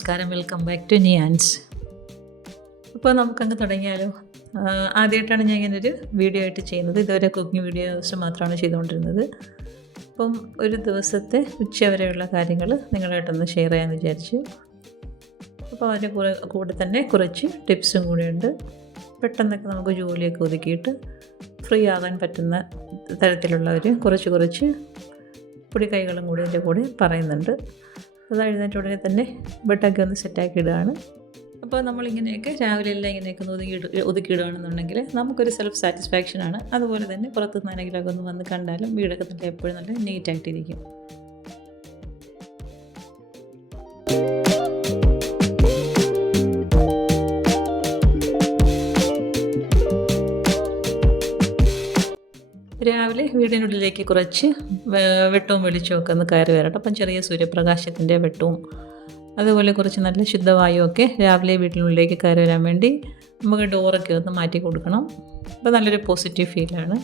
നമസ്കാരം. Welcome back to നിയാൻസ് അപ്പോൾ നമുക്കങ്ങ് തുടങ്ങിയാലോ? ആദ്യമായിട്ടാണ് ഞാൻ ഇങ്ങനെ ഒരു വീഡിയോ ആയിട്ട് ചെയ്യുന്നത്. ഇതുവരെ കുക്കിംഗ് വീഡിയോസ് മാത്രമാണ് ചെയ്തുകൊണ്ടിരുന്നത്. അപ്പം ഒരു ദിവസത്തെ ഉച്ചവരെയുള്ള കാര്യങ്ങൾ നിങ്ങളായിട്ടൊന്ന് ഷെയർ ചെയ്യാമെന്ന് വിചാരിച്ചു. അപ്പോൾ അതിന്റെ കൂടെ കൂടെ തന്നെ കുറച്ച് ടിപ്സും കൂടെയുണ്ട് പെട്ടെന്നൊക്കെ നമുക്ക് ജോലിയൊക്കെ ഒതുക്കിയിട്ട് ഫ്രീ ആകാൻ പറ്റുന്ന തരത്തിലുള്ള ഒരു കുറച്ച് കുറച്ച് പൊടിക്കൈകളും കൂടി എന്റെ കൂടെ പറയുന്നുണ്ട്. അത് എഴുന്നേറ്റ ഉടനെ തന്നെ ബെട്ടൊക്കെ ഒന്ന് സെറ്റാക്കി ഇടുകയാണ്. അപ്പോൾ നമ്മളിങ്ങനെയൊക്കെ രാവിലെ എല്ലാം ഇങ്ങനെയൊക്കെ ഒന്ന് ഒതുക്കി ഒതുക്കിയിടുകയാണെന്നുണ്ടെങ്കിൽ നമുക്കൊരു സെൽഫ് സാറ്റിസ്ഫാക്ഷൻ ആണ്. അതുപോലെ തന്നെ പുറത്തുനിന്ന് ആരെങ്കിലുമൊക്കെ ഒന്ന് വന്ന് കണ്ടാലും വീടൊക്കെ നല്ല എപ്പോഴും നല്ല നീറ്റായിട്ടിരിക്കും വീടിനുള്ളിലേക്ക് കുറച്ച് വെട്ടവും വെളിച്ചവും ഒക്കെ ഒന്ന് കയറി വരട്ടെ. അപ്പം ചെറിയ സൂര്യപ്രകാശത്തിന്റെ വെട്ടവും അതുപോലെ കുറച്ച് നല്ല ശുദ്ധവായുവൊക്കെ രാവിലെ വീട്ടിനുള്ളിലേക്ക് കയറി വരാൻ വേണ്ടി നമുക്ക് ഡോറൊക്കെ ഒന്ന് മാറ്റി കൊടുക്കണം. അപ്പോൾ നല്ലൊരു പോസിറ്റീവ് ഫീലാണ്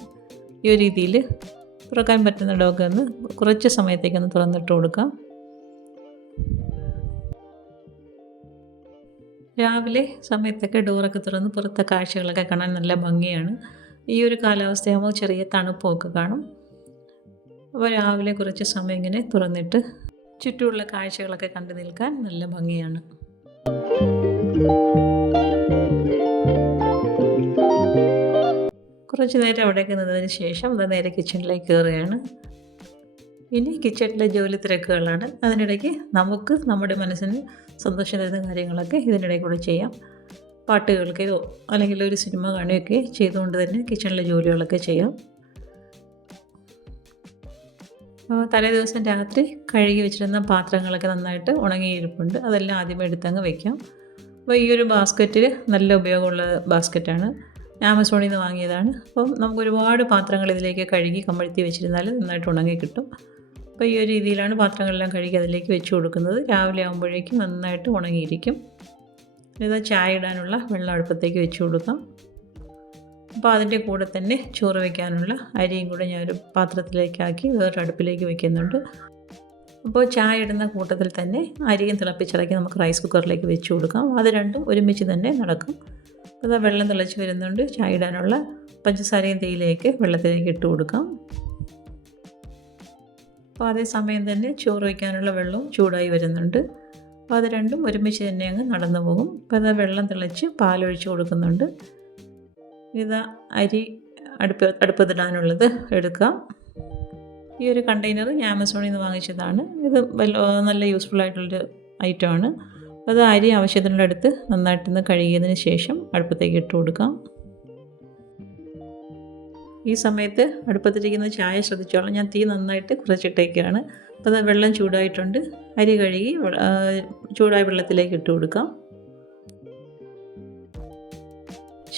ഈ ഒരു രീതിയിൽ തുറക്കാൻ പറ്റുന്ന ഡോക്ക് ഒന്ന് കുറച്ച് സമയത്തേക്ക് ഒന്ന് തുറന്നിട്ട് കൊടുക്കാം. രാവിലെ സമയത്തൊക്കെ ഡോറൊക്കെ തുറന്ന് പുറത്തെ കാഴ്ചകളൊക്കെ കാണാൻ നല്ല ഭംഗിയാണ്. ഈ ഒരു കാലാവസ്ഥയാകുമ്പോൾ ചെറിയ തണുപ്പൊക്കെ കാണും. അപ്പോൾ രാവിലെ കുറച്ച് സമയം ഇങ്ങനെ തുറന്നിട്ട് ചുറ്റുമുള്ള കാഴ്ചകളൊക്കെ കണ്ടു നിൽക്കാൻ നല്ല ഭംഗിയാണ്. കുറച്ച് നേരം അവിടേക്ക് നിന്നതിന് ശേഷം അത് നേരെ കിച്ചണിലേക്ക് കയറുകയാണ്. ഇനി കിച്ചണിലെ ജോലി തിരക്കുകളാണ്. അതിനിടയ്ക്ക് നമുക്ക് നമ്മുടെ മനസ്സിന് സന്തോഷം തരുന്ന കാര്യങ്ങളൊക്കെ ഇതിനിടയിൽ കൂടെ ചെയ്യാം. പാട്ട് കേൾക്കുകയോ അല്ലെങ്കിൽ ഒരു സിനിമ കാണുകയൊക്കെ ചെയ്തുകൊണ്ട് തന്നെ കിച്ചണിലെ ജോലികളൊക്കെ ചെയ്യാം. തലേ ദിവസം രാത്രി കഴുകി വെച്ചിരുന്ന പാത്രങ്ങളൊക്കെ നന്നായിട്ട് ഉണങ്ങിയിരിപ്പുണ്ട് അതെല്ലാം ആദ്യമേ എടുത്തങ്ങ് വെക്കാം. അപ്പോൾ ഈ ഒരു ബാസ്ക്കറ്റിൽ നല്ല ഉപയോഗമുള്ള ബാസ്ക്കറ്റാണ്. ആമസോണിൽ നിന്ന് വാങ്ങിയതാണ്. അപ്പം നമുക്ക് ഒരുപാട് പാത്രങ്ങൾ ഇതിലേക്ക് കഴുകി കമഴ്ത്തി വെച്ചിരുന്നാൽ നന്നായിട്ട് ഉണങ്ങി കിട്ടും. അപ്പോൾ ഈ ഒരു രീതിയിലാണ് പാത്രങ്ങളെല്ലാം കഴുകി അതിലേക്ക് വെച്ച് കൊടുക്കുന്നത്. രാവിലെ ആകുമ്പോഴേക്കും നന്നായിട്ട് ഉണങ്ങിയിരിക്കും. ഇതാ ചായ ഇടാനുള്ള വെള്ളം അടുപ്പത്തേക്ക് വെച്ച് കൊടുക്കാം. അപ്പോൾ അതിന്റെ കൂടെ തന്നെ ചോറ് വയ്ക്കാനുള്ള അരിയും കൂടെ ഞാനൊരു പാത്രത്തിലേക്കാക്കി വേറൊരു അടുപ്പിലേക്ക് വയ്ക്കുന്നുണ്ട് അപ്പോൾ ചായ ഇടുന്ന കൂട്ടത്തിൽ തന്നെ അരിയും തിളപ്പിച്ചിറക്കി നമുക്ക് റൈസ് കുക്കറിലേക്ക് വെച്ച് കൊടുക്കാം. അത് രണ്ടും ഒരുമിച്ച് തന്നെ നടക്കും. അപ്പോൾ ഇതാ വെള്ളം തിളച്ച് വരുന്നുണ്ട്. ചായ ഇടാനുള്ള പഞ്ചസാരയും തേയിലേക്ക് വെള്ളത്തിലേക്ക് ഇട്ട് കൊടുക്കാം. അപ്പോൾ അതേ സമയം തന്നെ ചോറ് വയ്ക്കാനുള്ള വെള്ളവും ചൂടായി വരുന്നുണ്ട്. അപ്പോൾ അത് രണ്ടും ഒരുമിച്ച് തന്നെ അങ്ങ് നടന്നു പോകും. അപ്പോൾ അത് വെള്ളം തിളച്ച് പാലൊഴിച്ച് കൊടുക്കുന്നുണ്ട്. ഇതാ അരി അടുപ്പ് അടുപ്പത്തിടാനുള്ളത് എടുക്കാം. ഈ ഒരു കണ്ടെയ്നർ ഞാൻ ആമസോണിൽ നിന്ന് വാങ്ങിച്ചതാണ്. ഇത് നല്ല യൂസ്ഫുൾ ആയിട്ടുള്ളൊരു അപ്പോൾ അത് അരി ആവശ്യത്തിനുള്ള അടുത്ത് നന്നായിട്ടൊന്ന് കഴുകിയതിന് ശേഷം അടുപ്പത്തേക്ക് ഇട്ട് കൊടുക്കാം. ഈ സമയത്ത് അടുപ്പത്തിരിക്കുന്ന ചായ ശ്രദ്ധിച്ചോളാം. ഞാൻ തീ നന്നായിട്ട് കുറച്ചിട്ടേക്കാണ്. അപ്പോൾ വെള്ളം ചൂടായിട്ടുണ്ട്. അരി കഴുകി ചൂടായ വെള്ളത്തിലേക്ക് ഇട്ട് കൊടുക്കാം.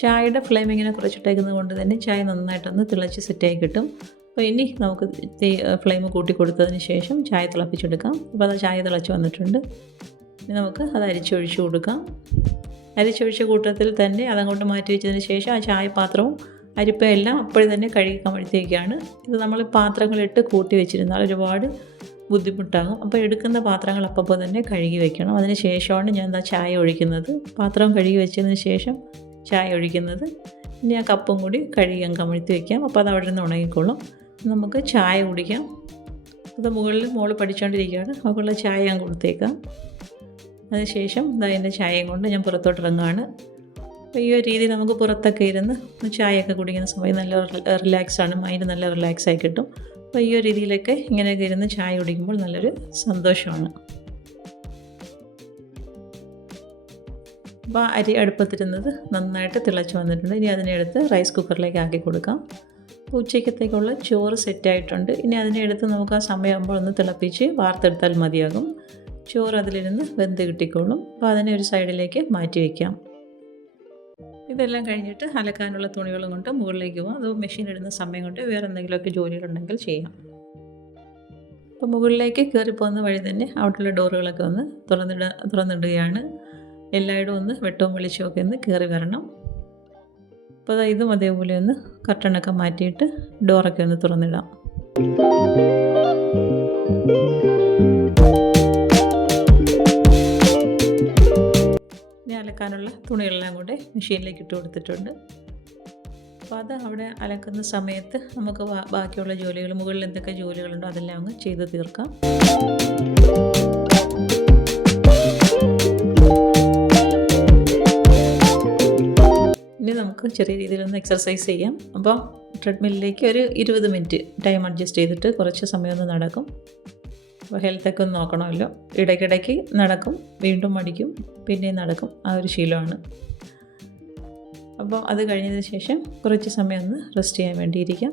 ചായയുടെ ഫ്ലെയിം ഇങ്ങനെ കുറച്ചിട്ടേക്കുന്നത് കൊണ്ട് തന്നെ ചായ നന്നായിട്ടൊന്ന് തിളച്ച് സെറ്റായി കിട്ടും. അപ്പോൾ ഇനി നമുക്ക് തീ ഫ്ലെയിം കൂട്ടി കൊടുത്തതിന് ശേഷം ചായ തിളപ്പിച്ചെടുക്കാം. അപ്പോൾ അത് ചായ തിളച്ച് വന്നിട്ടുണ്ട്. ഇനി നമുക്ക് അത് അരിച്ചൊഴിച്ച് കൊടുക്കാം. അരിച്ചൊഴിച്ച കൂട്ടത്തിൽ തന്നെ അതങ്ങോട്ട് മാറ്റി വെച്ചതിന് ശേഷം ആ ചായപാത്രവും അരിപ്പയും എല്ലാം അപ്പോഴും തന്നെ കഴുകി കമഴ്ത്തിയൊക്കെയാണ് ഇത് നമ്മൾ പാത്രങ്ങളിട്ട് കൂട്ടി വെച്ചിരുന്നാൽ ഒരുപാട് ബുദ്ധിമുട്ടാകും. അപ്പോൾ എടുക്കുന്ന പാത്രങ്ങൾ അപ്പോൾ തന്നെ കഴുകി വെക്കണം. അതിന് ശേഷമാണ് ഞാൻ എന്താ ചായ ഒഴിക്കുന്നത്. പാത്രം കഴുകി വെച്ചതിന് ശേഷം ചായ ഒഴിക്കുന്നത്. ഇനി ആ കപ്പും കൂടി കഴുകി അങ്ങ് കമഴ്ത്തി വെക്കാം. അപ്പോൾ അത് അവിടെ നിന്ന് ഉണങ്ങിക്കോളും. നമുക്ക് ചായ കുടിക്കാം. അത് മുകളിൽ മോൾ പഠിച്ചുകൊണ്ടിരിക്കുകയാണ് അവൾക്കുള്ള ചായ ഞാൻ കൊടുത്തേക്കാം. അതിനുശേഷം ഇതാ എന്റെ ചായയും കൊണ്ട് ഞാൻ പുറത്തോട്ട് ഇറങ്ങുകയാണ് അപ്പോൾ ഈ ഒരു രീതി നമുക്ക് പുറത്തൊക്കെ ഇരുന്ന് ചായയൊക്കെ കുടിക്കുന്ന സമയം നല്ല റിലാക്സ് ആണ്. മൈൻഡ് നല്ല റിലാക്സ് ആയി കിട്ടും. അപ്പോൾ ഈ ഒരു രീതിയിലൊക്കെ ഇങ്ങനെയൊക്കെ ഇരുന്ന് ചായ കുടിക്കുമ്പോൾ നല്ലൊരു സന്തോഷമാണ്. അപ്പോൾ അരി അടുപ്പത്തിരുന്നത് നന്നായിട്ട് തിളച്ച് വന്നിട്ടുണ്ട്. ഇനി അതിനെ എടുത്ത് റൈസ് കുക്കറിലേക്ക് ആക്കി കൊടുക്കാം. ഉച്ചയ്ക്കത്തേക്കുള്ള ചോറ് സെറ്റായിട്ടുണ്ട് ഇനി അതിനെ എടുത്ത് നമുക്ക് ആ സമയമാകുമ്പോൾ ഒന്ന് തിളപ്പിച്ച് വാർത്തെടുത്താൽ മതിയാകും. ചോറ് അതിലിരുന്ന് വെന്ത് കിട്ടിക്കോളും. അപ്പോൾ അതിനെ ഒരു സൈഡിലേക്ക് മാറ്റി വയ്ക്കാം ഇതെല്ലാം കഴിഞ്ഞിട്ട് അലക്കാനുള്ള തുണികളും കൊണ്ട് മുകളിലേക്ക് പോകാം അത് മെഷീൻ ഇടുന്ന സമയം കൊണ്ട് വേറെ എന്തെങ്കിലുമൊക്കെ ജോലികളുണ്ടെങ്കിൽ ചെയ്യാം. അപ്പോൾ മുകളിലേക്ക് കയറി പോകുന്ന വഴി തന്നെ അവിടെയുള്ള ഡോറുകളൊക്കെ ഒന്ന് തുറന്നിട തുറന്നിടുകയാണ്. എല്ലായിടും ഒന്ന് വെട്ടവും വെളിച്ചമൊക്കെ ഒന്ന് കയറി വരണം. അപ്പോൾ ഇതും അതേപോലെ ഒന്ന് കർട്ടണൊക്കെ മാറ്റിയിട്ട് ഡോറൊക്കെ ഒന്ന് തുറന്നിടാം. അലക്കാനുള്ള തുണികളെല്ലാം കൂടെ മെഷീനിലേക്ക് ഇട്ട് കൊടുത്തിട്ടുണ്ട്. അപ്പോൾ അത് അവിടെ അലക്കുന്ന സമയത്ത് നമുക്ക് ബാക്കിയുള്ള ജോലികൾ മുകളിൽ എന്തൊക്കെ ജോലികളുണ്ടോ അതെല്ലാം അങ്ങ് ചെയ്ത് തീർക്കാം. ഇനി നമുക്ക് ചെറിയ രീതിയിലൊന്ന് എക്സർസൈസ് ചെയ്യാം. അപ്പോൾ ട്രെഡ്മില്ലിലേക്ക് ഒരു ഇരുപത് മിനിറ്റ് ടൈം അഡ്ജസ്റ്റ് ചെയ്തിട്ട് കുറച്ച് സമയമൊന്ന് നടക്കും. അപ്പോൾ ഹെൽത്തൊക്കെ ഒന്ന് നോക്കണമല്ലോ. ഇടയ്ക്കിടയ്ക്ക് നടക്കും വീണ്ടും മടിക്കും പിന്നെയും നടക്കും. ആ ഒരു ശീലമാണ്. അപ്പോൾ അത് കഴിഞ്ഞതിന് ശേഷം കുറച്ച് സമയം ഒന്ന് റെസ്റ്റ് ചെയ്യാൻ വേണ്ടിയിരിക്കാം.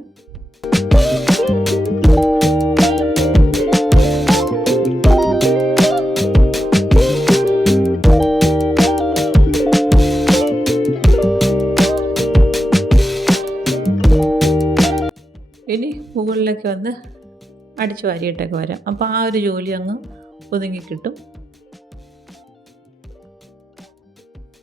ഇനി മുകളിലേക്ക് വന്ന് അടിച്ച് വാരിയിട്ടൊക്കെ വരാം. അപ്പോൾ ആ ഒരു ജോലി അങ്ങ് ഒതുങ്ങി കിട്ടും.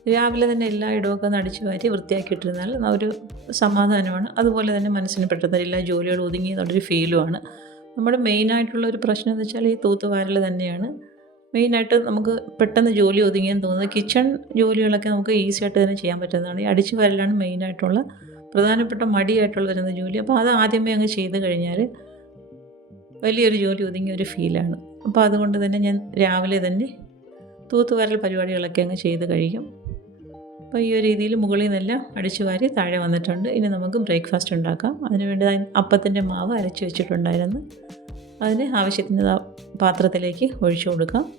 രാവിലെ തന്നെ എല്ലാ ഇടമൊക്കെ ഒന്ന് അടിച്ചു വാരി വൃത്തിയാക്കിയിട്ടിരുന്നാൽ ഒരു സമാധാനമാണ്. അതുപോലെ തന്നെ മനസ്സിന് പെട്ടെന്ന് എല്ലാ ജോലികളും ഒതുങ്ങി എന്നുള്ളൊരു ഫീലുമാണ്. നമ്മുടെ മെയിനായിട്ടുള്ള ഒരു പ്രശ്നം എന്ന് വെച്ചാൽ ഈ തൂത്തുവാരൽ തന്നെയാണ്. മെയിനായിട്ട് നമുക്ക് പെട്ടെന്ന് ജോലി ഒതുങ്ങിയെന്ന് തോന്നുന്നത് കിച്ചൺ ജോലികളൊക്കെ നമുക്ക് ഈസി ആയിട്ട് തന്നെ ചെയ്യാൻ പറ്റുന്നതാണ്. ഈ അടിച്ചു വാരലാണ് മെയിനായിട്ടുള്ള പ്രധാനപ്പെട്ട മടിയായിട്ടുള്ള വരുന്ന ജോലി. അപ്പോൾ അത് ആദ്യമേ അങ്ങ് ചെയ്ത് കഴിഞ്ഞാൽ വലിയൊരു ജോലി ഒതുങ്ങിയ ഒരു ഫീലാണ്. അപ്പോൾ അതുകൊണ്ട് തന്നെ ഞാൻ രാവിലെ തന്നെ തൂത്തുവാരൽ പരിപാടികളൊക്കെ അങ്ങ് ചെയ്ത് കഴിയും. അപ്പോൾ ഈ ഒരു രീതിയിൽ മുകളിൽ നിന്നെല്ലാം അടിച്ചു വാരി താഴെ വന്നിട്ടുണ്ട്. ഇനി നമുക്ക് ബ്രേക്ക്ഫാസ്റ്റ് ഉണ്ടാക്കാം. അതിനുവേണ്ടി ഞാൻ അപ്പത്തിന്റെ മാവ് അരച്ച് വെച്ചിട്ടുണ്ടായിരുന്നു. അതിന് ആവശ്യത്തിന് പാത്രത്തിലേക്ക് ഒഴിച്ചു കൊടുക്കാം.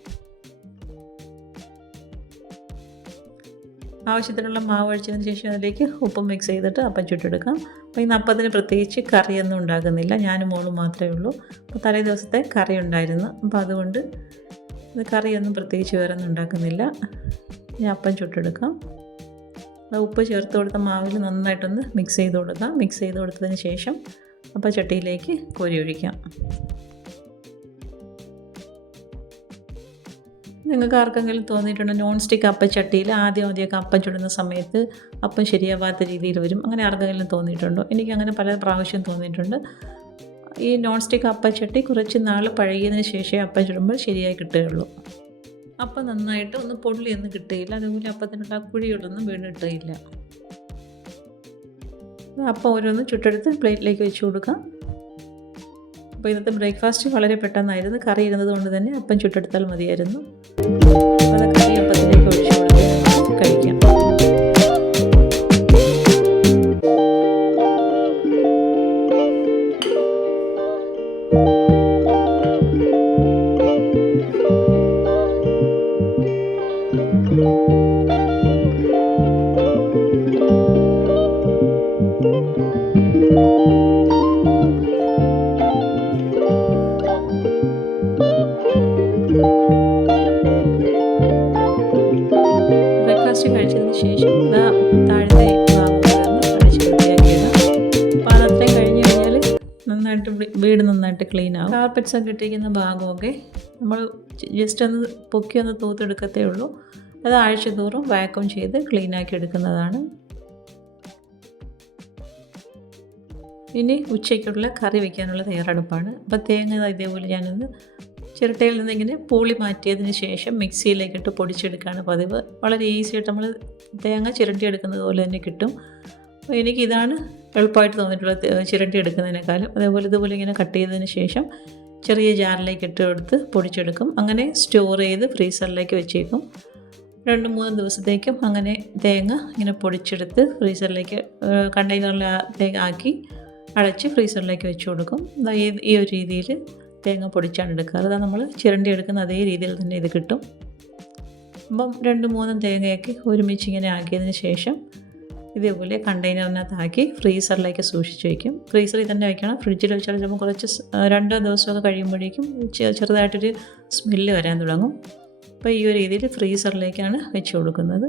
ആവശ്യത്തിനുള്ള മാവ് ഒഴിച്ചതിന് ശേഷം അതിലേക്ക് ഉപ്പ് മിക്സ് ചെയ്തിട്ട് അപ്പം ചുട്ടെടുക്കാം അപ്പോൾ ഇന്ന് അപ്പത്തിന് പ്രത്യേകിച്ച് കറിയൊന്നും ഉണ്ടാകുന്നില്ല. ഞാനും മോളും മാത്രമേ ഉള്ളൂ. അപ്പോൾ തലേ ദിവസത്തെ കറി ഉണ്ടായിരുന്നു. അപ്പോൾ അതുകൊണ്ട് ഇത് കറിയൊന്നും പ്രത്യേകിച്ച് വേറെ ഒന്നും ഉണ്ടാക്കുന്നില്ല. ഇനി അപ്പം ചുട്ടെടുക്കാം ഉപ്പ് ചേർത്ത് കൊടുത്ത മാവിൽ നന്നായിട്ടൊന്ന് മിക്സ് ചെയ്ത് കൊടുക്കാം. മിക്സ് ചെയ്ത് കൊടുത്തതിന് ശേഷം അപ്പം ചട്ടിയിലേക്ക് കോരി ഒഴിക്കാം. നിങ്ങൾക്ക് ആർക്കെങ്കിലും തോന്നിയിട്ടുണ്ടോ? നോൺ സ്റ്റിക്ക് അപ്പച്ചട്ടിയിൽ ആദ്യം ആദ്യമൊക്കെ അപ്പം ചുടുന്ന സമയത്ത് അപ്പം ശരിയാവാത്ത രീതിയിൽ വരും. അങ്ങനെ ആർക്കെങ്കിലും തോന്നിയിട്ടുണ്ടോ? എനിക്ക് അങ്ങനെ പല പ്രാവശ്യം തോന്നിയിട്ടുണ്ട്. ഈ നോൺ സ്റ്റിക്ക് അപ്പച്ചട്ടി കുറച്ച് നാൾ പഴകിയതിന് ശേഷമേ അപ്പം ചുടുമ്പോൾ ശരിയായി കിട്ടുകയുള്ളൂ. അപ്പം നന്നായിട്ട് ഒന്ന് പൊള്ളിയൊന്നും കിട്ടുകയില്ല. അതുപോലെ അപ്പത്തിനുള്ള കുഴികളൊന്നും വീണ് കിട്ടുകയില്ല. അപ്പം ഓരോന്ന് ചുട്ടെടുത്ത് പ്ലേറ്റിലേക്ക് വെച്ച് കൊടുക്കാം. അപ്പോൾ ഇന്നത്തെ ബ്രേക്ക്ഫാസ്റ്റ് വളരെ പെട്ടെന്നായിരുന്നു. കറി ഇരുന്നത് കൊണ്ട് തന്നെ അപ്പം ചുട്ടെടുത്താൽ മതിയായിരുന്നു. അപ്പോൾ ക്ലീൻ ആവും. കാർപ്പറ്റ്സ് ഒക്കെ ഇട്ടിരിക്കുന്ന ഭാഗമൊക്കെ നമ്മൾ ജസ്റ്റ് ഒന്ന് പൊക്കി ഒന്ന് തൂത്തെടുക്കത്തേ ഉള്ളൂ. അത് ആഴ്ച തോറും വാക്വം ചെയ്ത് ക്ലീൻ ആക്കി എടുക്കുന്നതാണ്. ഇനി ഉച്ചയ്ക്കുള്ള കറി വയ്ക്കാനുള്ള തയ്യാറെടുപ്പാണ്. അപ്പോൾ തേങ്ങ ഇതേപോലെ ഞാനൊന്ന് ചിരട്ടയിൽ നിന്നിങ്ങനെ പൂളി മാറ്റിയതിന് ശേഷം മിക്സിയിലേക്കിട്ട് പൊടിച്ചെടുക്കുകയാണ് പതിവ്. വളരെ ഈസിയായിട്ട് നമ്മൾ തേങ്ങ ചിരട്ടി എടുക്കുന്നത് പോലെ തന്നെ കിട്ടും. അപ്പോൾ എനിക്ക് ഇതാണ് എളുപ്പമായിട്ട് തോന്നിയിട്ടുള്ളത് ചിരട്ടി എടുക്കുന്നതിനേക്കാളും. അതേപോലെ ഇതുപോലെ ഇങ്ങനെ കട്ട് ചെയ്തതിന് ശേഷം ചെറിയ ജാറിലേക്ക് ഇട്ട് കൊടുത്ത് പൊടിച്ചെടുക്കും. അങ്ങനെ സ്റ്റോർ ചെയ്ത് ഫ്രീസറിലേക്ക് വെച്ചേക്കും. രണ്ട് മൂന്ന് ദിവസത്തേക്കും അങ്ങനെ തേങ്ങ ഇങ്ങനെ പൊടിച്ചെടുത്ത് ഫ്രീസറിലേക്ക് കണ്ടെയ്നറിൽ തേങ്ങ ആക്കി അടച്ച് ഫ്രീസറിലേക്ക് വെച്ച് കൊടുക്കും. ഈ ഒരു രീതിയിൽ തേങ്ങ പൊടിച്ചാണ് എടുക്കാറ്. അതാ നമ്മൾ ചിരണ്ടി എടുക്കുന്ന അതേ രീതിയിൽ തന്നെ ഇത് കിട്ടും. അപ്പം രണ്ട് മൂന്നും തേങ്ങയൊക്കെ ഒരുമിച്ച് ഇങ്ങനെ ആക്കിയതിന് ശേഷം ഇതേപോലെ കണ്ടെയ്നറിനകത്താക്കി ഫ്രീസറിലേക്ക് സൂക്ഷിച്ച് വയ്ക്കും ഫ്രീസറിൽ തന്നെ വയ്ക്കണം ഫ്രിഡ്ജിൽ വെച്ചാൽ ചിലപ്പോൾ കുറച്ച് രണ്ടോ ദിവസമൊക്കെ കഴിയുമ്പോഴേക്കും ചെറുതായിട്ടൊരു സ്മെല്ല് വരാൻ തുടങ്ങും. അപ്പോൾ ഈ ഒരു രീതിയിൽ ഫ്രീസറിലേക്കാണ് വെച്ച് കൊടുക്കുന്നത്.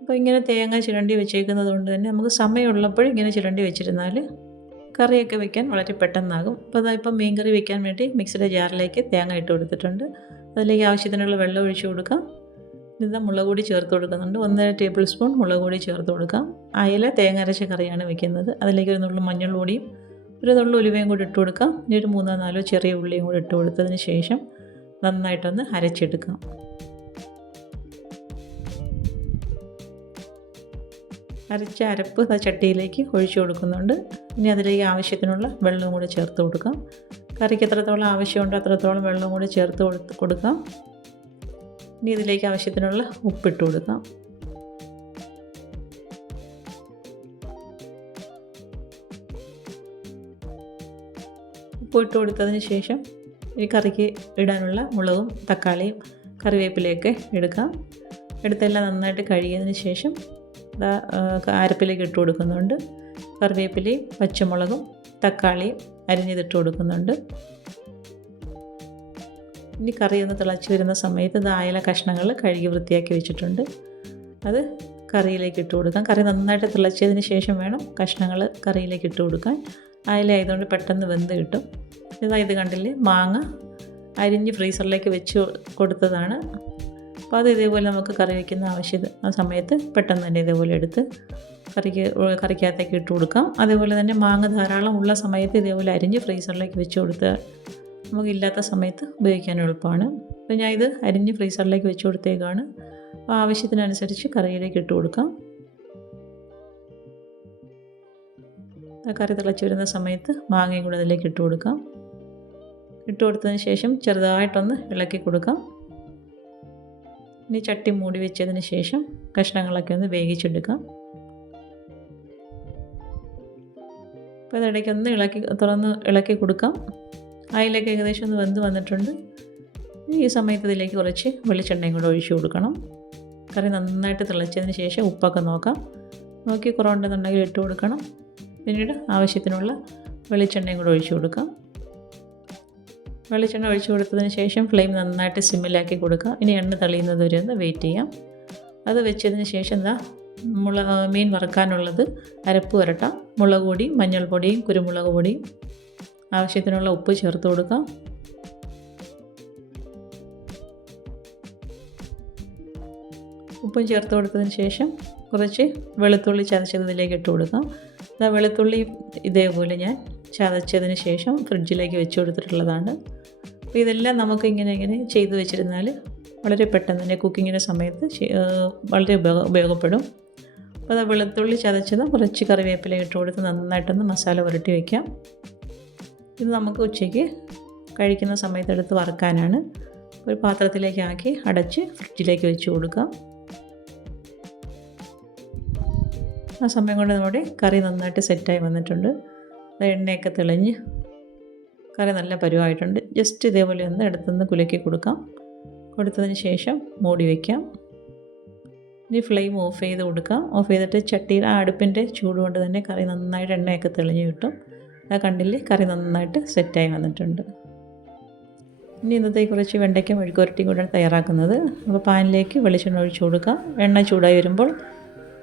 അപ്പോൾ ഇങ്ങനെ തേങ്ങ ചിരണ്ടി വെച്ചേക്കുന്നത് കൊണ്ട് തന്നെ നമുക്ക് സമയമുള്ളപ്പോൾ ഇങ്ങനെ ചിരണ്ടി വെച്ചിരുന്നാൽ കറിയൊക്കെ വെക്കാൻ വളരെ പെട്ടെന്നാകും. അപ്പോൾ അതാ ഇപ്പം മീൻകറി വെക്കാൻ വേണ്ടി മിക്സിയുടെ ജാറിലേക്ക് തേങ്ങ ഇട്ട് കൊടുത്തിട്ടുണ്ട്. അതിലേക്ക് ആവശ്യത്തിനുള്ള വെള്ളം ഒഴിച്ച് കൊടുക്കാം. ഇതാ മുളക് പൊടി ചേർത്ത് കൊടുക്കുന്നുണ്ട്. ഒന്നര ടേബിൾ സ്പൂൺ മുളക് പൊടി ചേർത്ത് കൊടുക്കാം. അയല തേങ്ങ അരച്ച കറിയാണ് വെക്കുന്നത്. അതിലേക്ക് ഒരു നുള്ളു മഞ്ഞൾ പൊടിയും ഒരു നുള്ളു ഉലുവയും കൂടി ഇട്ട് കൊടുക്കാം. ഇനി ഒരു മൂന്നോ നാലോ ചെറിയ ഉള്ളിയും കൂടി ഇട്ട് കൊടുത്തതിന് ശേഷം നന്നായിട്ടൊന്ന് അരച്ചെടുക്കാം. അരച്ച അരപ്പ് ആ ചട്ടിയിലേക്ക് ഒഴിച്ചു കൊടുക്കുന്നുണ്ട്. ഇനി അതിലേക്ക് ആവശ്യത്തിനുള്ള വെള്ളവും കൂടി ചേർത്ത് കൊടുക്കാം. കറിക്ക് എത്രത്തോളം ആവശ്യമുണ്ടോ അത്രത്തോളം വെള്ളവും കൂടി ചേർത്ത് കൊടുക്കാം. ഇനി ഇതിലേക്ക് ആവശ്യത്തിനുള്ള ഉപ്പിട്ട് കൊടുക്കാം. ഉപ്പിട്ട് കൊടുത്തതിന് ശേഷം ഈ കറിക്ക് ഇടാനുള്ള മുളകും തക്കാളിയും കറിവേപ്പിലയൊക്കെ എടുക്കാം. എടുത്തെല്ലാം നന്നായിട്ട് കഴുകിയതിന് ശേഷം അരപ്പിലേക്ക് ഇട്ട് കൊടുക്കുന്നുണ്ട്. കറിവേപ്പിലയും പച്ചമുളകും തക്കാളിയും അരിഞ്ഞതിട്ട് കൊടുക്കുന്നുണ്ട്. ഇനി കറി ഒന്ന് തിളച്ച് വരുന്ന സമയത്ത് ദായല കഷ്ണങ്ങൾ കഴുകി വൃത്തിയാക്കി വെച്ചിട്ടുണ്ട്. അത് കറിയിലേക്ക് ഇട്ട് കൊടുക്കാം. കറി നന്നായിട്ട് തിളച്ചതിന് ശേഷം വേണം കഷ്ണങ്ങൾ കറിയിലേക്ക് ഇട്ട് കൊടുക്കാൻ. അയല ആയതുകൊണ്ട് പെട്ടെന്ന് വെന്ത് കിട്ടും. ഇതാ ഇത് കണ്ടില്ലേ? മാങ്ങ അരിഞ്ഞ് ഫ്രീസറിലേക്ക് വെച്ച് കൊടുത്തതാണ്. അപ്പോൾ അത് ഇതേപോലെ നമുക്ക് കറി വയ്ക്കുന്ന ആവശ്യം ആ സമയത്ത് പെട്ടെന്ന് തന്നെ ഇതേപോലെ എടുത്ത് കറിക്ക് കറിക്കകത്തേക്ക് ഇട്ട് കൊടുക്കാം. അതേപോലെ തന്നെ മാങ്ങ ധാരാളം ഉള്ള സമയത്ത് ഇതേപോലെ അരിഞ്ഞ് ഫ്രീസറിലേക്ക് വെച്ച് കൊടുത്താൽ നമുക്കില്ലാത്ത സമയത്ത് ഉപയോഗിക്കാൻ എളുപ്പമാണ്. അപ്പോൾ ഞാൻ ഇത് അരിഞ്ഞ് ഫ്രീസറിലേക്ക് വെച്ച് കൊടുത്തേക്കാണ്. അപ്പോൾ ആവശ്യത്തിനനുസരിച്ച് കറിയിലേക്ക് ഇട്ട് കൊടുക്കാം. കറി തിളച്ച് വരുന്ന സമയത്ത് മാങ്ങയും കൂടെ അതിലേക്ക് ഇട്ട് കൊടുക്കാം. ഇട്ട് കൊടുത്തതിന് ശേഷം ചെറുതായിട്ടൊന്ന് ഇളക്കി കൊടുക്കാം. ഇനി ചട്ടി മൂടി വെച്ചതിന് ശേഷം കഷ്ണങ്ങളൊക്കെ ഒന്ന് വേവിച്ചെടുക്കാം. അപ്പോൾ ഇതിടയ്ക്ക് ഒന്ന് ഇളക്കി തുറന്ന് ഇളക്കി കൊടുക്കാം. അതിലേക്ക് ഏകദേശം ഒന്ന് വെന്ത് വന്നിട്ടുണ്ട്. ഈ സമയത്ത് ഇതിലേക്ക് കുറച്ച് വെളിച്ചെണ്ണയും കൂടെ ഒഴിച്ചു കൊടുക്കണം. കറി നന്നായിട്ട് തിളച്ചതിന് ശേഷം ഉപ്പൊക്കെ നോക്കാം. നോക്കി കുറവുണ്ടെന്നുണ്ടെങ്കിൽ ഇട്ട് കൊടുക്കണം. പിന്നീട് ആവശ്യത്തിനുള്ള വെളിച്ചെണ്ണയും കൂടെ ഒഴിച്ചു കൊടുക്കാം. വെളിച്ചെണ്ണ ഒഴിച്ചു കൊടുത്തതിന് ശേഷം ഫ്ലെയിം നന്നായിട്ട് സിമ്മിലാക്കി കൊടുക്കുക. ഇനി എണ്ണ തളിയുന്നത് വരെ ഒന്ന് വെയിറ്റ് ചെയ്യാം. അത് വെച്ചതിന് ശേഷം എന്താ മുള മീൻ വറുക്കാനുള്ളത് അരപ്പ് വരട്ടാം. മുളക് പൊടിയും മഞ്ഞൾപ്പൊടിയും കുരുമുളക് പൊടിയും ആവശ്യത്തിനുള്ള ഉപ്പ് ചേർത്ത് കൊടുക്കാം. ഉപ്പും ചേർത്ത് കൊടുത്തതിന് ശേഷം കുറച്ച് വെളുത്തുള്ളി ചതച്ചത് ഇതിലേക്ക് ഇട്ട് കൊടുക്കാം. എന്നാൽ വെളുത്തുള്ളി ഇതേപോലെ ഞാൻ ചതച്ചതിന് ശേഷം ഫ്രിഡ്ജിലേക്ക് വെച്ച് കൊടുത്തിട്ടുള്ളതാണ്. അപ്പോൾ ഇതെല്ലാം നമുക്ക് ഇങ്ങനെ ഇങ്ങനെ ചെയ്ത് വെച്ചിരുന്നാൽ വളരെ പെട്ടെന്ന് തന്നെ കുക്കിങ്ങിന്റെ സമയത്ത് വളരെ ഉപയോഗ ഉപയോഗപ്പെടും. അപ്പോൾ അത് വെളുത്തുള്ളി ചതച്ചത് കുറച്ച് കറിവേപ്പില ഇട്ട് കൊടുത്ത് നന്നായിട്ടൊന്ന് മസാല പുരട്ടി വയ്ക്കാം ഇത് നമുക്ക് ഉച്ചയ്ക്ക് കഴിക്കുന്ന സമയത്ത് എടുത്ത് വറുക്കാനാണ്. ഒരു പാത്രത്തിലേക്ക് ആക്കി അടച്ച് ഫ്രിഡ്ജിലേക്ക് വെച്ച് കൊടുക്കാം. ആ സമയം കൊണ്ട് നമ്മുടെ കറി നന്നായിട്ട് സെറ്റായി വന്നിട്ടുണ്ട്. എണ്ണയൊക്കെ തെളിഞ്ഞ് കറി നല്ല പരുവായിട്ടുണ്ട്. ജസ്റ്റ് ഇതേപോലെ ഒന്ന് എടുത്തുനിന്ന് കുലക്കി കൊടുക്കാം. കൊടുത്തതിന് ശേഷം മൂടി വയ്ക്കാം ഇനി ഫ്ലെയിം ഓഫ് ചെയ്ത് കൊടുക്കാം. ഓഫ് ചെയ്തിട്ട് ചട്ടിയിൽ ആ അടുപ്പിന്റെ ചൂട് കൊണ്ട് തന്നെ കറി നന്നായിട്ട് എണ്ണയൊക്കെ തെളിഞ്ഞ് കിട്ടും. ആ കണ്ടില്ലേ കറി നന്നായിട്ട് സെറ്റായി വന്നിട്ടുണ്ട്. ഇനി ഇന്നത്തെ കുറച്ച് വെണ്ടയ്ക്ക മെഴുക്കുരട്ടിയും കൂടെ തയ്യാറാക്കുന്നത്. അപ്പോൾ പാനിലേക്ക് വെളിച്ചെണ്ണ ഒഴിച്ച് കൊടുക്കാം. എണ്ണ ചൂടായി വരുമ്പോൾ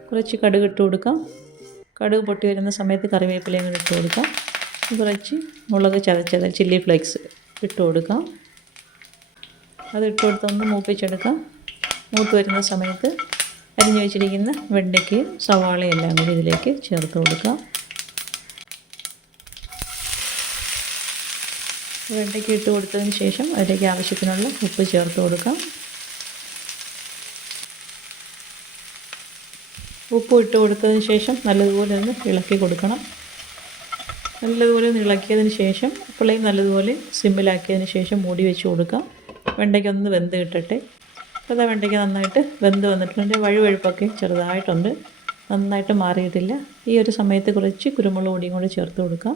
കുറച്ച് കടുക് ഇട്ട് കൊടുക്കാം. കടുക് പൊട്ടി വരുന്ന സമയത്ത് കറിവേപ്പിലയും കൂടി ഇട്ട് കൊടുക്കാം. കുറച്ച് മുളക് ചതച്ചത് ചില്ലി ഫ്ലേക്സ് ഇട്ട് കൊടുക്കാം. അത് ഇട്ട് കൊടുത്തൊന്ന് മൂപ്പിച്ചെടുക്കാം. മൂത്ത് വരുന്ന സമയത്ത് അരിഞ്ഞു വെച്ചിരിക്കുന്ന വെണ്ടയ്ക്കയും സവാളയും എല്ലാം കൂടി ഇതിലേക്ക് ചേർത്ത് കൊടുക്കാം. വെണ്ടയ്ക്ക് ഇട്ട് കൊടുത്തതിന് ശേഷം അതിലേക്ക് ആവശ്യത്തിനുള്ള ഉപ്പ് ചേർത്ത് കൊടുക്കാം. ഉപ്പ് ഇട്ട് കൊടുത്തതിന് ശേഷം നല്ലതുപോലെ ഒന്ന് ഇളക്കി കൊടുക്കണം. നല്ലതുപോലെ ഒന്ന് ഇളക്കിയതിന് ശേഷം ഫ്ലെയിം നല്ലതുപോലെ സിമ്മിലാക്കിയതിന് ശേഷം മൂടി വെച്ച് കൊടുക്കാം. വെണ്ടയ്ക്ക് ഒന്ന് വെന്ത് കിട്ടട്ടെ. അപ്പോൾ വെണ്ടയ്ക്ക് നന്നായിട്ട് വെന്ത് വന്നിട്ടുണ്ട്. വഴുവഴുപ്പൊക്കെ ചെറുതായിട്ടുണ്ട്. നന്നായിട്ട് മാറിയിട്ടില്ല. ഈ ഒരു സമയത്ത് കുറച്ച് കുരുമുളക് പൊടിയും കൂടി ചേർത്ത് കൊടുക്കാം.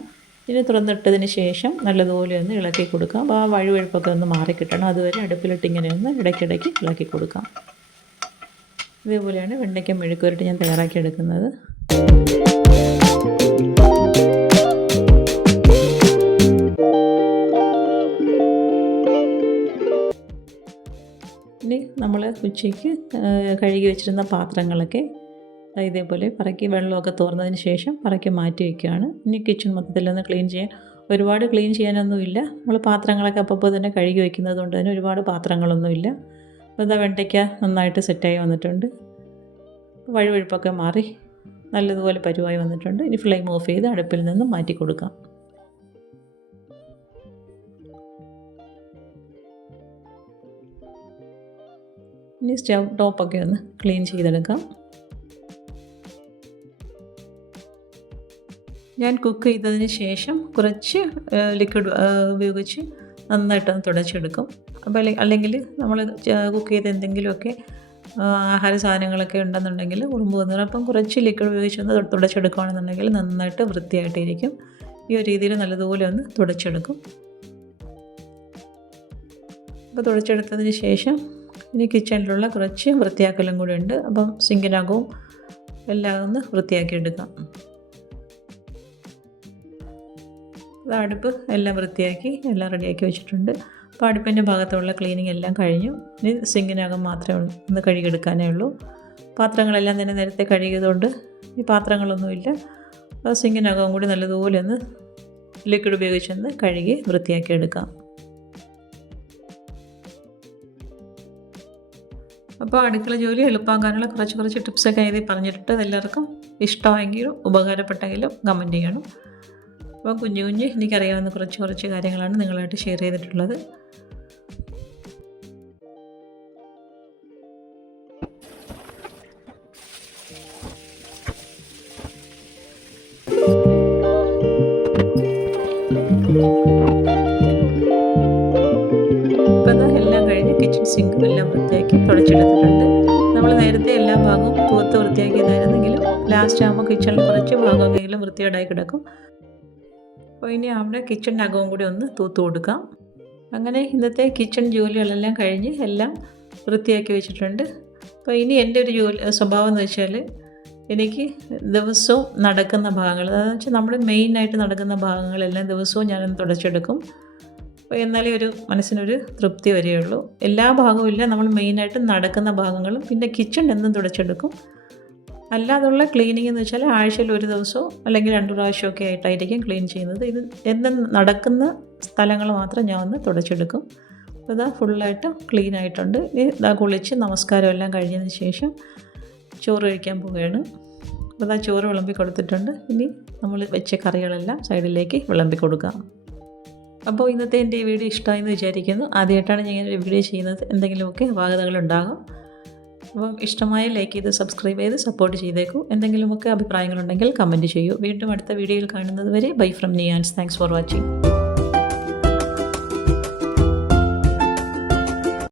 ഇനി തുറന്നിട്ടതിന് ശേഷം നല്ലതുപോലെ ഒന്ന് ഇളക്കി കൊടുക്കാം. അപ്പോൾ ആ വഴുവഴുപ്പൊക്കെ ഒന്ന് മാറിക്കിട്ടണം. അതുവരെ അടുപ്പിലിട്ട് ഇങ്ങനെ ഒന്ന് ഇടയ്ക്കിടയ്ക്ക് ഇളക്കി കൊടുക്കാം. ഇതേപോലെയാണ് വെണ്ടയ്ക്ക മെഴുക്കുരട്ട് ഞാൻ തയ്യാറാക്കി എടുക്കുന്നത്. ഇനി നമ്മൾ ഉച്ചയ്ക്ക് കഴുകി വെച്ചിരുന്ന പാത്രങ്ങളൊക്കെ ഇതേപോലെ പറക്കി വെള്ളമൊക്കെ തോർന്നതിന് ശേഷം പറക്കി മാറ്റി വയ്ക്കുകയാണ് ഇനി കിച്ചൺ മൊത്തത്തിലൊന്ന് ക്ലീൻ ചെയ്യാൻ ഒരുപാട് ക്ലീൻ ചെയ്യാനൊന്നുമില്ല നമ്മൾ പാത്രങ്ങളൊക്കെ അപ്പോൾ തന്നെ കഴുകി വയ്ക്കുന്നത് കൊണ്ട് തന്നെ ഒരുപാട് പാത്രങ്ങളൊന്നുമില്ല അപ്പോൾ ഇതാ വെണ്ടയ്ക്ക നന്നായിട്ട് സെറ്റായി വന്നിട്ടുണ്ട്. വഴുവഴുപ്പൊക്കെ മാറി നല്ലതുപോലെ പരുവായി വന്നിട്ടുണ്ട്. ഇനി ഫ്ലെയിം ഓഫ് ചെയ്ത് അടുപ്പിൽ നിന്ന് മാറ്റി കൊടുക്കാം. ഇനി സ്റ്റവ് ടോപ്പൊക്കെ ഒന്ന് ക്ലീൻ ചെയ്തെടുക്കാം. ഞാൻ കുക്ക് ചെയ്തതിന് ശേഷം കുറച്ച് ലിക്വിഡ് ഉപയോഗിച്ച് നന്നായിട്ടൊന്ന് തുടച്ചെടുക്കും. അപ്പോൾ അല്ലെ- അല്ലെങ്കിൽ നമ്മൾ കുക്ക് ചെയ്ത എന്തെങ്കിലുമൊക്കെ ആഹാര സാധനങ്ങളൊക്കെ ഉണ്ടെന്നുണ്ടെങ്കിൽ ഉറുമ്പ് വന്നു അപ്പം കുറച്ച് ലിക്വിഡ് ഉപയോഗിച്ച് ഒന്ന് തുടച്ചെടുക്കുകയാണെന്നുണ്ടെങ്കിൽ നന്നായിട്ട് വൃത്തിയായിട്ടിരിക്കും. ഈ ഒരു രീതിയിൽ നല്ലതുപോലെ ഒന്ന് തുടച്ചെടുക്കും. അപ്പോൾ തുടച്ചെടുത്തതിന് ശേഷം ഇനി കിച്ചണിലുള്ള കുറച്ച് വൃത്തിയാക്കലും കൂടി ഉണ്ട്. അപ്പം സിങ്കിനകവും എല്ലാം ഒന്ന് വൃത്തിയാക്കി എടുക്കാം അടുപ്പ് എല്ലാം വൃത്തിയാക്കി എല്ലാം റെഡിയാക്കി വെച്ചിട്ടുണ്ട്. അപ്പോൾ അടുപ്പിന്റെ ഭാഗത്തുള്ള ക്ലീനിങ് എല്ലാം കഴിഞ്ഞു. ഇനി സിങ്കിനകം മാത്രമേ ഉള്ളൂ. ഒന്ന് കഴുകിയെടുക്കാനേ ഉള്ളൂ. പാത്രങ്ങളെല്ലാം തന്നെ നേരത്തെ കഴുകിയതുകൊണ്ട് ഈ പാത്രങ്ങളൊന്നുമില്ല. സിങ്കിനകം കൂടി നല്ലതുപോലെ ഒന്ന് ലിക്വിഡ് ഉപയോഗിച്ചൊന്ന് കഴുകി വൃത്തിയാക്കി എടുക്കാം. അപ്പോൾ അടുക്കള ജോലി എളുപ്പമാക്കാനുള്ള കുറച്ച് കുറച്ച് ടിപ്സൊക്കെ എഴുതി പറഞ്ഞിട്ട് എല്ലാവർക്കും ഇഷ്ടമായെങ്കിലും ഉപകാരപ്പെട്ടെങ്കിലും കമന്റ് ചെയ്യണം. അപ്പോൾ കുഞ്ഞു കുഞ്ഞ് എനിക്കറിയാവുന്ന കുറച്ച് കുറച്ച് കാര്യങ്ങളാണ് നിങ്ങളായിട്ട് ഷെയർ ചെയ്തിട്ടുള്ളത്. ഇപ്പോൾ എല്ലാം കഴിഞ്ഞ് കിച്ചൺ സിങ്കും എല്ലാം വൃത്തിയാക്കി തുടച്ചെടുത്തിട്ടുണ്ട്. നമ്മൾ നേരത്തെ എല്ലാ ഭാഗവും തൂത്ത് വൃത്തിയാക്കിയതായിരുന്നെങ്കിലും ലാസ്റ്റ് ആകുമ്പോൾ കിച്ചണിൽ കുറച്ച് ഭാഗമെങ്കിലും വൃത്തിയോടായി കിടക്കും. അപ്പോൾ ഇനി അവിടെ കിച്ചണിന്റെ അകവും കൂടി ഒന്ന് തൂത്ത് കൊടുക്കാം. അങ്ങനെ ഇന്നത്തെ കിച്ചൺ ജോലികളെല്ലാം കഴിഞ്ഞ് എല്ലാം വൃത്തിയാക്കി വെച്ചിട്ടുണ്ട്. അപ്പോൾ ഇനി എന്റെ ഒരു ജോലി സ്വഭാവം എന്ന് വെച്ചാൽ എനിക്ക് ദിവസവും നടക്കുന്ന ഭാഗങ്ങൾ അതെന്ന് വെച്ചാൽ നമ്മൾ മെയിനായിട്ട് നടക്കുന്ന ഭാഗങ്ങളെല്ലാം ദിവസവും ഞാനൊന്ന് തുടച്ചെടുക്കും. അപ്പോൾ എന്നാലേ ഒരു മനസ്സിനൊരു തൃപ്തി വരികയുള്ളൂ. എല്ലാ ഭാഗവും ഇല്ല നമ്മൾ മെയിനായിട്ട് നടക്കുന്ന ഭാഗങ്ങളും പിന്നെ കിച്ചൺ എന്നും തുടച്ചെടുക്കും. അല്ലാതുള്ള ക്ലീനിങ് എന്ന് വെച്ചാൽ ആഴ്ചയിൽ ഒരു ദിവസമോ അല്ലെങ്കിൽ രണ്ട് പ്രാവശ്യമോ ഒക്കെ ആയിട്ടായിരിക്കും ക്ലീൻ ചെയ്യുന്നത്. ഇത് എന്നും നടക്കുന്ന സ്ഥലങ്ങൾ മാത്രം ഞാൻ ഒന്ന് തുടച്ചെടുക്കും. അപ്പോൾ ഇതാ ഫുള്ളായിട്ട് ക്ലീൻ ആയിട്ടുണ്ട് ഇതാ കുളിച്ച് നമസ്കാരം എല്ലാം കഴിഞ്ഞതിന് ശേഷം ചോറ് കഴിക്കാൻ പോവുകയാണ്. അപ്പോൾ ഇതാ ചോറ് വിളമ്പി കൊടുത്തിട്ടുണ്ട്. ഇനി നമ്മൾ വെച്ച കറികളെല്ലാം സൈഡിലേക്ക് വിളമ്പി കൊടുക്കാം അപ്പോൾ ഇന്നത്തെ എന്റെ ഈ വീഡിയോ ഇഷ്ടമായെന്ന് വിചാരിക്കുന്നു. ആദ്യമായിട്ടാണ് ഞാൻ ഇങ്ങനെ ഒരു വീഡിയോ ചെയ്യുന്നത്. എന്തെങ്കിലുമൊക്കെ അപാകതകളുണ്ടാകും അപ്പം ഇഷ്ടമായ ലൈക്ക് ചെയ്ത് സബ്സ്ക്രൈബ് ചെയ്ത് സപ്പോർട്ട് ചെയ്തേക്കൂ. എന്തെങ്കിലുമൊക്കെ അഭിപ്രായങ്ങളുണ്ടെങ്കിൽ കമന്റ് ചെയ്യൂ. വീണ്ടും അടുത്ത വീഡിയോയിൽ കാണുന്നത് വരെ ബൈ ഫ്രം നിയാൻസ് താങ്ക്സ് ഫോർ വാച്ചിങ്